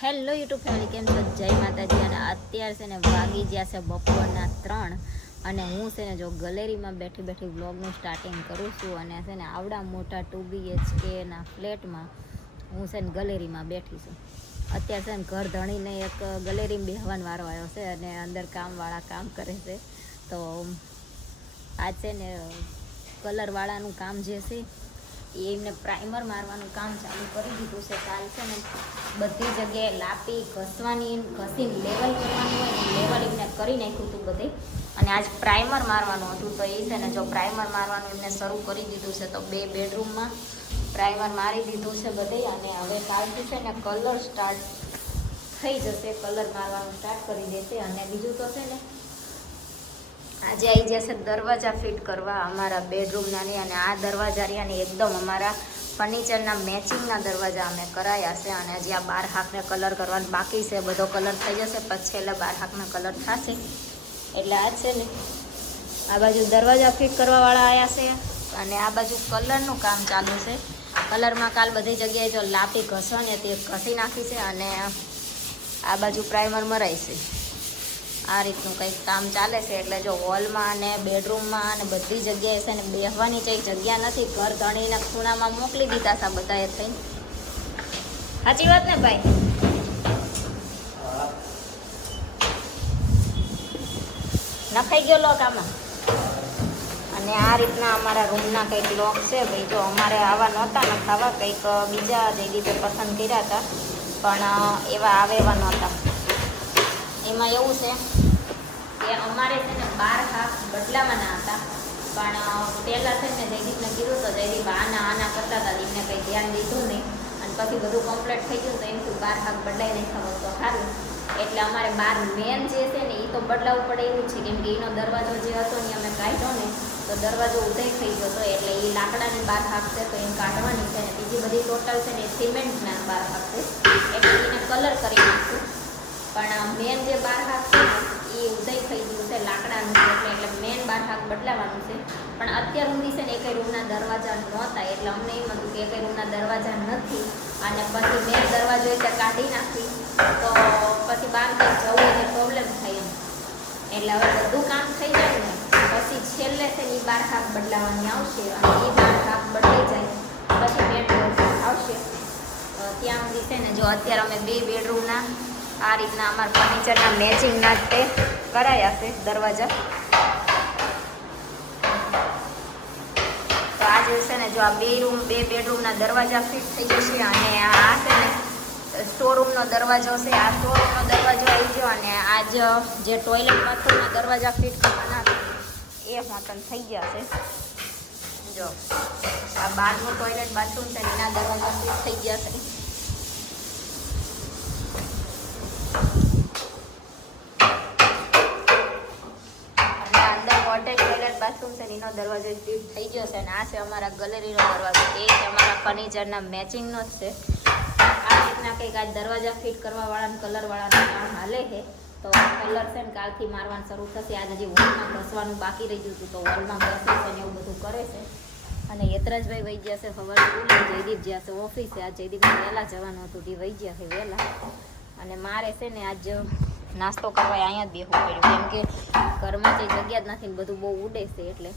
Hello YouTube family, કેમ છો? જય માતાજી. અને અત્યારે છે ને વાગી ગયા છે બપોરના 3 અને હું છે ને જો ગેલેરીમાં બેઠી બેઠી વ્લોગનું સ્ટાર્ટિંગ કરું છું. અને છે ને આવડા મોટા 2BHK ફ્લેટમાં હું છે ને ગેલેરીમાં બેઠી છું. અત્યારે છે ને ઘર ધણીને એક ગેલેરીમાં બેહવાનો વારો આવ્યો છે અને અંદર કામવાળા કામ કરે છે. તો આ છે ને કલરવાળાનું કામ જે છે એમને પ્રાઇમર મારવાનું કામ ચાલુ કરી દીધું છે. કાલ છે ને બધી જગ્યાએ લાપી ઘસવાની, ઘસીને લેવલ કરવાનું હોય ને લેવલ એમને કરી નાખ્યું હતું બધે. અને આજ પ્રાઇમર મારવાનું હતું, તો એ છે ને જો પ્રાઇમર મારવાનું એમને શરૂ કરી દીધું છે. તો 2 બેડરૂમમાં પ્રાઇમર મારી દીધું છે બધે. અને હવે કાલથી છે ને કલર સ્ટાર્ટ થઈ જશે, કલર મારવાનું સ્ટાર્ટ કરી દેશે. અને બીજું તો છે ને આજે આવી જશે દરવાજા ફિટ કરવા અમારા બેડરૂમના ની. અને આ દરવાજા રહ્યા એકદમ અમારા ફર્નિચરના મેચિંગના દરવાજા અમે કરાયા છે. અને હજી આ 12 હાકને કલર કરવાનો બાકી છે. બધો કલર થઈ જશે પછી છેલ્લે 12 હાકના કલર થશે. એટલે આ છે ને આ બાજુ દરવાજા ફિટ કરવાવાળા આવ્યા છે અને આ બાજુ કલરનું કામ ચાલુ છે. કલરમાં કાલ બધી જગ્યાએ જો લાપી ઘસવાની હતી, ઘસી નાખી છે. અને આ બાજુ પ્રાઇમર મરાય છે. આ રીતનું કંઈક કામ ચાલે છે. એટલે જો હોલમાં અને બેડરૂમમાં અને બધી જગ્યાએ છે ને બેસવાની કંઈ જગ્યા નથી. ઘર ધણીને ખૂણામાં મોકલી દીધા હતા બધાએ થઈને. સાચી વાત ને ભાઈ? નખાઈ ગયો લોક આમાં. અને આ રીતના અમારા રૂમના કંઈક લોક છે ભાઈ. જો અમારે આવા નહોતા નખાવા, કંઈક બીજા જે રીતે પસંદ કર્યા હતા પણ એવા આવે એવા નહોતા. એમાં એવું છે કે અમારે છે ને 12 હાક બદલાવાના હતા, પણ પહેલાં છે ને જયદીપને કીધું તો જયદીપ આના કરતા હતા, એમને કંઈ ધ્યાન દીધું નહીં. અને પછી બધું કમ્પ્લીટ થઈ ગયું તો એમ થયું 12 હાક બદલાઈ નહીં ખબર તો સારું. એટલે અમારે 12 મેન જે છે ને એ તો બદલાવવું પડે એવું છે, કેમ કે એનો દરવાજો જે હતો ને અમે કાઢ્યો ને તો દરવાજો ઉદય થઈ ગયો હતો. એટલે એ લાકડાની 12 હાક છે તો એ કાઢવાની છે. અને બીજી બધી ટોટલ છે ને સિમેન્ટના 12 હાક છે, એટલે એને કલર કરી નાખશું. પણ મેન જે 12 હાક છે એ ઉદય થઈ ગયું છે લાકડાનું છે, એટલે મેન 12 હાક બદલાવાનું છે. પણ અત્યાર સુધી છે ને એકેય રૂમના દરવાજા નહોતા, એટલે અમને એમ હતું કે એકેય રૂમના દરવાજા નથી. અને પછી મેન દરવાજો એટલે કાઢી નાખી તો પછી બહાર કંઈ જવું એને પ્રોબ્લેમ થાય એમ. એટલે હવે બધું કામ થઈ જાય ને પછી છેલ્લે છે ને એ 12 હાક બદલાવાની આવશે. અને એ 12 હાક બદલાઈ જાય પછી મેન આવશે. ત્યાં સુધી છે ને જો અત્યારે અમે 2 બેડરૂમના આ રીતના અમારા ફર્નિચરના મેચિંગના તે કરાયા છે દરવાજા. તો આજે છે ને જો આ 2 બેડરૂમના દરવાજા ફિટ થઈ જશે. અને આ છે ને સ્ટોરરૂમનો દરવાજો છે, આ સ્ટોરરૂમનો દરવાજો આવી ગયો. અને આજ જે ટોયલેટ બાથરૂમના દરવાજા ફિટ કરવાના એ હોતન થઈ ગયા છે. જો આ બહારનું ટોયલેટ બાથરૂમ છે એના દરવાજા ફિટ થઈ ગયા છે. ટોયલેટ બાથરૂમ છે એનો દરવાજો ફિટ થઈ ગયો છે. અને આ છે અમારા ગેલેરીનો દરવાજો, એ છે અમારા ફર્નિચરના મેચિંગનો જ છે. આ રીતના કંઈક આ દરવાજા ફિટ કરવાવાળાને કલરવાળાનું કામ હાલે છે. તો કલર છે ને કાલથી મારવાનું શરૂ થશે. આજે હજી વોલમાં ઘસવાનું બાકી રહી ગયું હતું તો વોલમાં ઘસે છે ને એવું બધું કરે છે. અને યતરાજભાઈ વહી ગયા છે સવારે સ્કૂલે, જયદીપ ગયા છે ઓફિસે. આ જયદીપને વહેલા જવાનું હતું તે વહી ગયા છે વહેલા. અને મારે છે ને આજ નાસ્તો કરવા અહીંયા જ બેસવું પડ્યું, કેમ કે ઘરમાં જે જગ્યા જ નથી ને બધું બહુ ઉડે છે. એટલે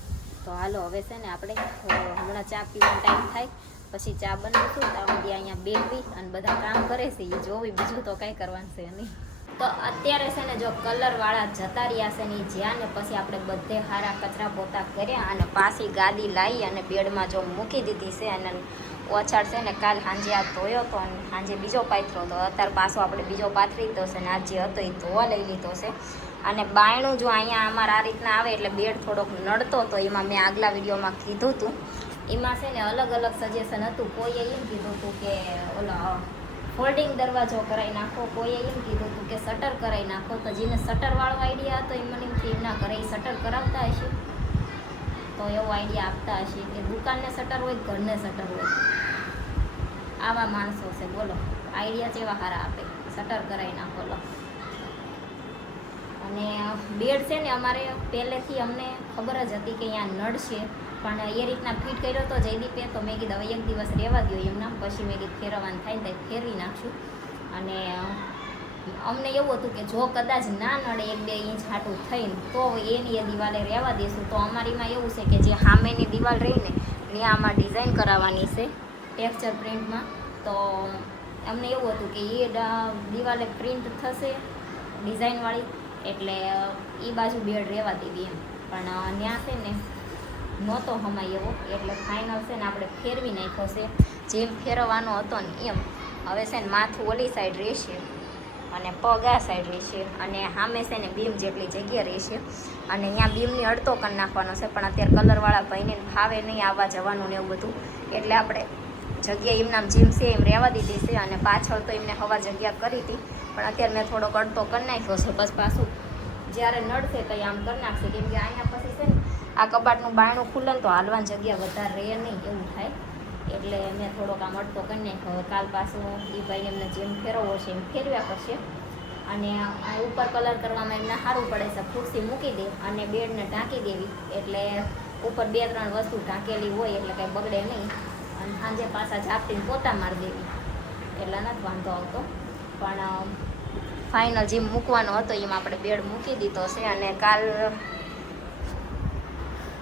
તો હાલો હવે છે ને આપણે હમણાં ચા પીવાનો ટાઈમ થાય પછી ચા બનાવીશું. ત્યાં સુધી અહીંયા બેસવી અને બધા કામ કરે છે એ જોવી, બીજું તો કાંઈ કરવાનું છે નહીં. તો અત્યારે છે ને જો કલરવાળા જતા રહ્યા છે ને જ્યાં ને પછી આપણે બધે સારા કચરા પોતા કર્યા અને પાછી ગાદી લાવી અને બેડમાં જો મૂકી દીધી છે. અને ઓછાડ છે ને કાલ સાંજે આ ધોયો હતો અને સાંજે બીજો પાથરો હતો. અત્યારે પાછો આપણે બીજો પાથરી દીધો છે ને આજ જે હતો એ ધોવા લઈ લીધો છે. અને બાયણું જો અહીંયા અમારે આ રીતના આવે એટલે બેડ થોડોક નડતો હતો. એમાં મેં આગલા વિડીયોમાં કીધું હતું, એમાં છે ને અલગ અલગ સજેશન હતું. કોઈએ એમ કીધું હતું કે ઓલા ફોલ્ડિંગ દરવાજો કરાવી નાખો, કોઈએ એમ કીધું હતું કે શટર કરાવી નાખો. તો જેને શટરવાળો આઈડિયા હતો એ મને એમથી એમ ના કરે, એ શટર કરાવતા હશે તો એવો આઈડિયા આપતા હશે કે દુકાનને શટર હોય ઘરને શટર હોય. આવા માણસો છે બોલો, આઈડિયા જેવા સારા આપે, શટર કરાવી નાખો લો. અને બેડ છે ને અમારે પહેલેથી અમને ખબર જ હતી કે અહીંયા નડશે, પણ એ રીતના ફિટ કર્યો તો જયદીપે. તો મેં કીધું હવે એક દિવસ રહેવા દો એમના, પછી મેં કીધું ફેરવવાનું થાય ને ત્યાં ફેરવી નાખશું. અને અમને એવું હતું કે જો કદાચ ના નડે 1-2 ઇંચ હાટું થઈને તો એની એ દિવાલે રહેવા દઈશું. તો અમારીમાં એવું છે કે જે સામેની દિવાલ રહીને ત્યાં આમાં ડિઝાઇન કરાવવાની છે ટેક્સચર પ્રિન્ટમાં. તો અમને એવું હતું કે એ દિવાલે પ્રિન્ટ થશે ડિઝાઇનવાળી, એટલે એ બાજુ બેડ રહેવા દેવી એમ. પણ ત્યાં છે ને નહોતો હમાય એવો, એટલે ફાઇનલ છે ને આપણે ફેરવી નાખ્યો છે જેમ ફેરવવાનો હતો ને એમ. હવે છે ને માથું ઓલી સાઈડ રહેશે અને પગ આ સાઈડ રહેશે, અને સામે છે ને બીમ જેટલી જગ્યા રહેશે, અને અહીંયા બીમની અડતો કરી નાખવાનો છે. પણ અત્યારે કલરવાળા ભાઈને ફાવે નહીં આવવા જવાનું ને એવું બધું, એટલે આપણે જગ્યા એમનામ જેમ છે એમ રહેવા દીધી છે. અને પાછળ તો એમને હવા જગ્યા કરી હતી, પણ અત્યારે મેં થોડોક અડતો કરી નાખ્યો છે. બસ પાછું જ્યારે નડશે તો આમ કરી નાખશે, કેમ કે અહીંયા પછી છે ને આ કબાટનું બાયણું ખુલ્લે ને તો હાલવાની જગ્યા વધારે રહે નહીં એવું થાય, એટલે મેં થોડોક આમ અડતો કરી નાખ્યો. હવે કાલ પાછું એ ભાઈને એમને જેમ ફેરવવો છે એમ ફેરવ્યા કરશે. અને આ ઉપર કલર કરવામાં એમને સારું પડે છે, ખુરશી મૂકી દે અને બેડને ઢાંકી દેવી, એટલે ઉપર 2-3 વસ્તુ ઢાંકેલી હોય એટલે કંઈ બગડે નહીં. અને સાંજે પાછા ઝાપટીને પોતા મારી દેવી એટલે નથી વાંધો આવતો. પણ ફાઇનલ જેમ મૂકવાનો હતો એમ આપણે બેડ મૂકી દીધો છે. અને કાલ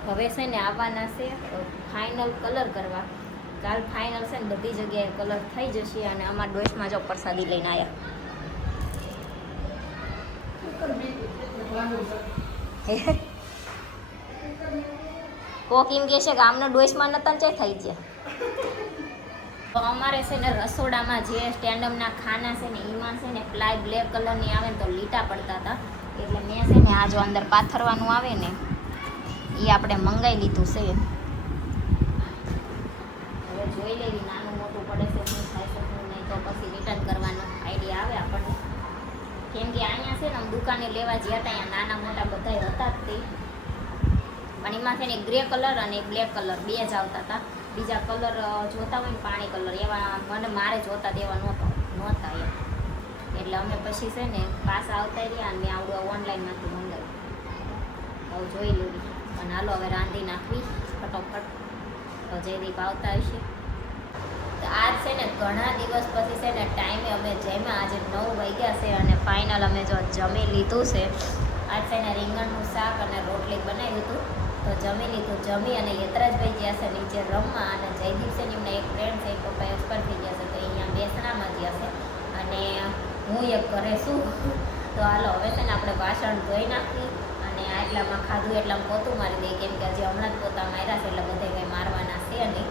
હવે છે ને આવવાના છે ફાઇનલ કલર કરવા. કાલ ફાઇનલ છે ને બધી જગ્યાએ કલર થઈ જશે. અને અમારા ડોશમાં જો પ્રસાદી લઈને આવ્યા. કોક એમ કહે છે કે આમને ડોશમાં નતા ચે થઈ છે. તો અમારે છે ને રસોડામાં જે સ્ટેન્ડઅપના ખાના છે ને એમાં છે ને પ્લાય બ્લેક કલરની આવે ને તો લીટા પડતા હતા, એટલે મેં છે ને આ જો અંદર પાથરવાનું આવે ને એ આપણે મંગાવી લીધું છે. હવે જોઈ લેવી નાનું મોટું પડે છે શું થાય છે શું નહીં, તો પછી રિટર્ન કરવાનો આઈડિયા આવે આપણને. કેમ કે અહીંયા છે ને દુકાને લેવા ગયા હતા, અહીંયા નાના મોટા બધા હતા જ તે, પણ એમાં છે ને ગ્રે કલર અને બ્લેક કલર બે જ આવતા હતા. બીજા કલર જોતા હોય ને પાણી કલર એવા મારે જોતા દેવા નહોતા એમ, એટલે અમે પછી છે ને પાછા આવતા રહ્યા અને મેં આવડું ઓનલાઈનમાંથી મંગાવ્યું. હવે જોઈ લેવી. પણ હાલો હવે રાંધી નાખવી ફટોફટ, તો જયદીપ આવતા હશે. તો આજ છે ને ઘણા દિવસ પછી છે ને ટાઈમે અમે જમ્યા. આજે 9 વાગ્યા છે અને ફાઇનલ અમે જો જમી લીધું છે. આજ છે ને રીંગણનું શાક અને રોટલી બનાવ્યું હતું, તો જમી લીધું. જમી અને યતરાજભાઈ ગયા છે નીચે રમવા, અને જયદીપ છે ને એમને એક ફ્રેન્ડ છે એ પપ્પા એક્સપર થઈ ગયા છે, તો અહીંયા બેસણામાં ગયા છે અને હું એક ઘરે છું. તો હાલો હવે છે ને આપણે વાસણ ધોઈ નાખી અને આટલામાં ખાધું એટલામાં પોતું મારી દઈએ, કેમ કે હજી હમણાં જ પોતા માર્યા છે એટલે બધે કંઈ મારવાના છે નહીં.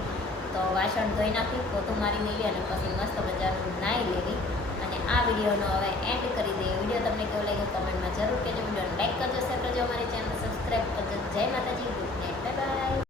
તો વાસણ ધોઈ નાખી પોતું મારી દેવી અને પછી મસ્ત મજાનું નાહી લેવી અને આ વિડીયોનો હવે એન્ડ કરી દઈએ.